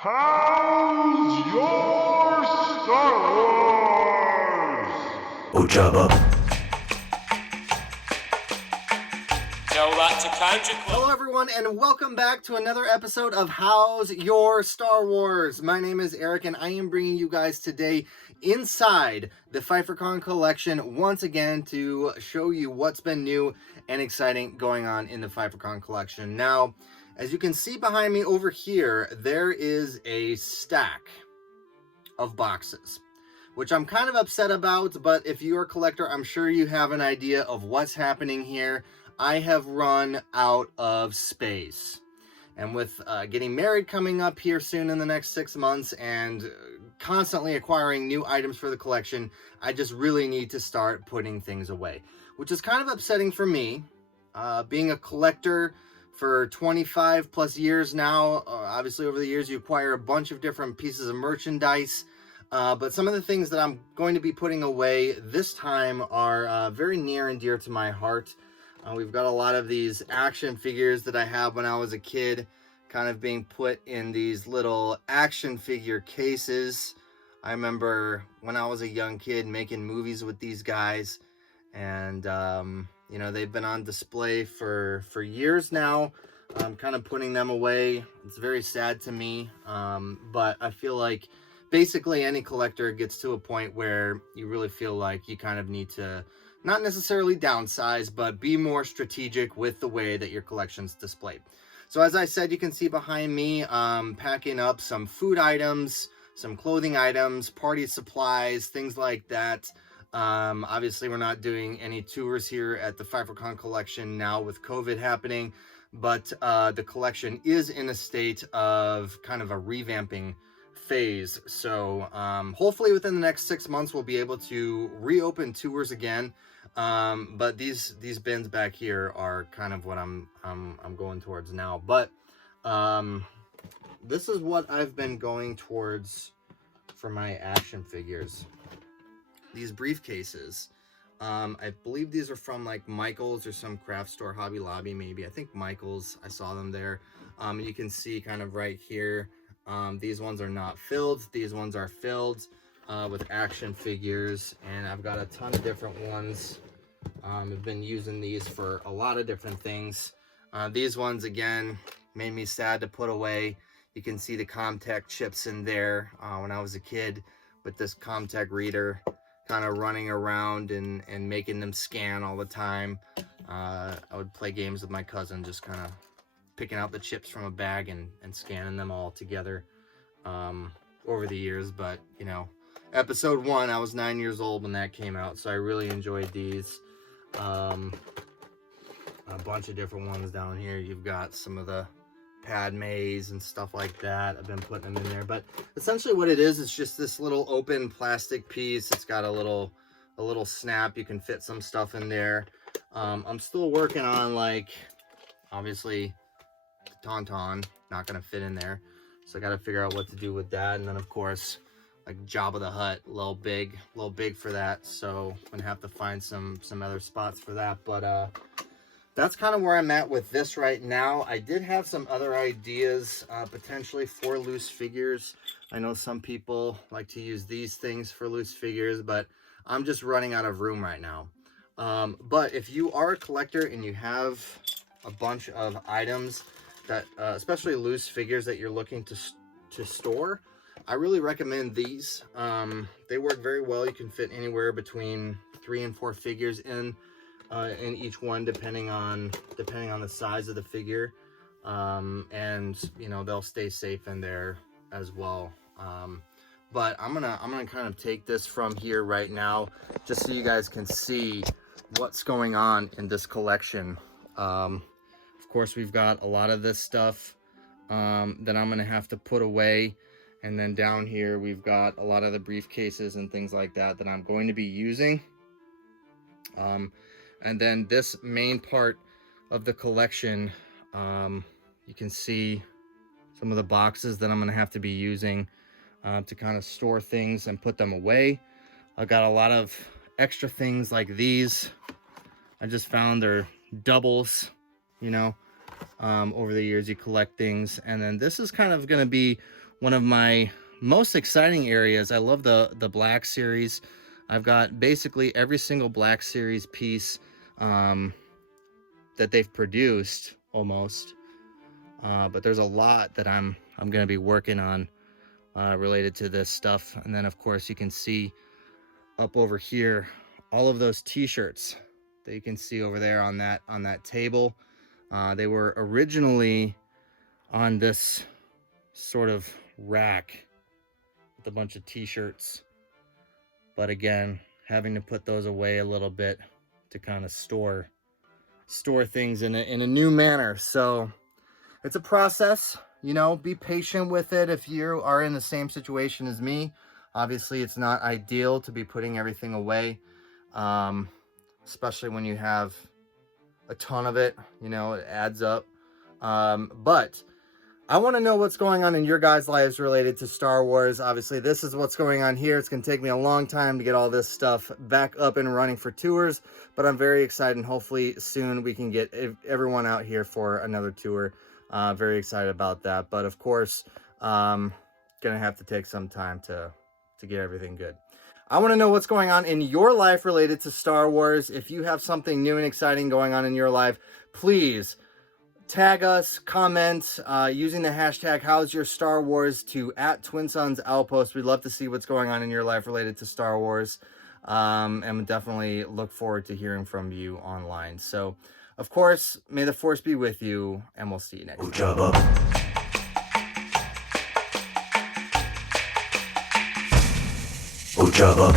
How's your Star Wars? Ojaba. Hello everyone and welcome back to another episode of How's Your Star Wars? My name is Eric and I am bringing you guys today inside the Pfeifer-Con collection once again to show you what's been new and exciting going on in the Pfeifer-Con collection. Now, as you can see behind me over here, there is a stack of boxes, which I'm kind of upset about, but if you're a collector, I'm sure you have an idea of what's happening here. I have run out of space. And with getting married coming up here soon in the next 6 months and constantly acquiring new items for the collection, I just really need to start putting things away, which is kind of upsetting for me. Being a collector for 25 plus years now, obviously over the years you acquire a bunch of different pieces of merchandise, but some of the things that I'm going to be putting away this time are very near and dear to my heart. We've got a lot of these action figures that I have when I was a kid, kind of being put in these little action figure cases. I remember when I was a young kid making movies with these guys, and you know, they've been on display for years now. I'm kind of putting them away. It's very sad to me, but I feel like basically any collector gets to a point where you really feel like you kind of need to not necessarily downsize, but be more strategic with the way that your collection's displayed. So as I said, you can see behind me, packing up some food items, some clothing items, party supplies, things like that. Obviously, we're not doing any tours here at the Pfeifer-Con collection now with COVID happening, but the collection is in a state of kind of a revamping phase. So hopefully within the next 6 months we'll be able to reopen tours again. But these bins back here are kind of what I'm going towards now. But this is what I've been going towards for my action figures. These briefcases. I believe these are from like Michael's or some craft store, Hobby Lobby maybe. I think Michael's, I saw them there. You can see kind of right here, these ones are not filled. These ones are filled with action figures, and I've got a ton of different ones. I've been using these for a lot of different things. These ones, again, made me sad to put away. You can see the Comtech chips in there. When I was a kid with this Comtech reader, kind of running around and making them scan all the time. I would play games with my cousin, just kind of picking out the chips from a bag and scanning them all together over the years. But, you know, episode 1, I was 9 years old when that came out, so I really enjoyed these. A bunch of different ones down here. You've got some of the Padmes and stuff like that. I've been putting them in there, but essentially what it is, it's just this little open plastic piece. It's got a little snap. You can fit some stuff in there. I'm still working on, like, obviously the Tauntaun, not gonna fit in there, so I got to figure out what to do with that. And then of course, like Jabba the Hutt, a little big for that, so I'm gonna have to find some other spots for that. But that's kind of where I'm at with this right now. I did have some other ideas potentially for loose figures. I know some people like to use these things for loose figures, but I'm just running out of room right now. But if you are a collector and you have a bunch of items that, especially loose figures that you're looking to store, I really recommend these. They work very well. You can fit anywhere between 3 and 4 figures in each one, depending on the size of the figure, and you know, they'll stay safe in there as well. But I'm gonna kind of take this from here right now, just so you guys can see what's going on in this collection. Of course, we've got a lot of this stuff that I'm gonna have to put away, and then down here we've got a lot of the briefcases and things like that I'm going to be using. And then this main part of the collection, you can see some of the boxes that I'm going to have to be using to kind of store things and put them away. I've got a lot of extra things like these. I just found they're doubles, you know. Over the years you collect things. And then this is kind of going to be one of my most exciting areas. I love the Black Series. I've got basically every single Black Series piece that they've produced almost. But there's a lot that I'm going to be working on related to this stuff. And then of course you can see up over here all of those t-shirts that you can see over there on that table. They were originally on this sort of rack with a bunch of t-shirts, but again, having to put those away a little bit to kind of store things in a new manner. So it's a process, you know, be patient with it. If you are in the same situation as me, obviously it's not ideal to be putting everything away, especially when you have a ton of it, you know, it adds up. But I want to know what's going on in your guys' lives related to Star Wars. Obviously, this is what's going on here. It's going to take me a long time to get all this stuff back up and running for tours, but I'm very excited, and hopefully soon we can get everyone out here for another tour. Very excited about that. But of course, gonna have to take some time to get everything good. I want to know what's going on in your life related to Star Wars. If you have something new and exciting going on in your life, please tag us, comment using the hashtag How's Your Star Wars to @TwinSonsOutpost. We'd love to see what's going on in your life related to Star Wars, and definitely look forward to hearing from you online. So, of course, may the Force be with you, and we'll see you next time. Ujaba.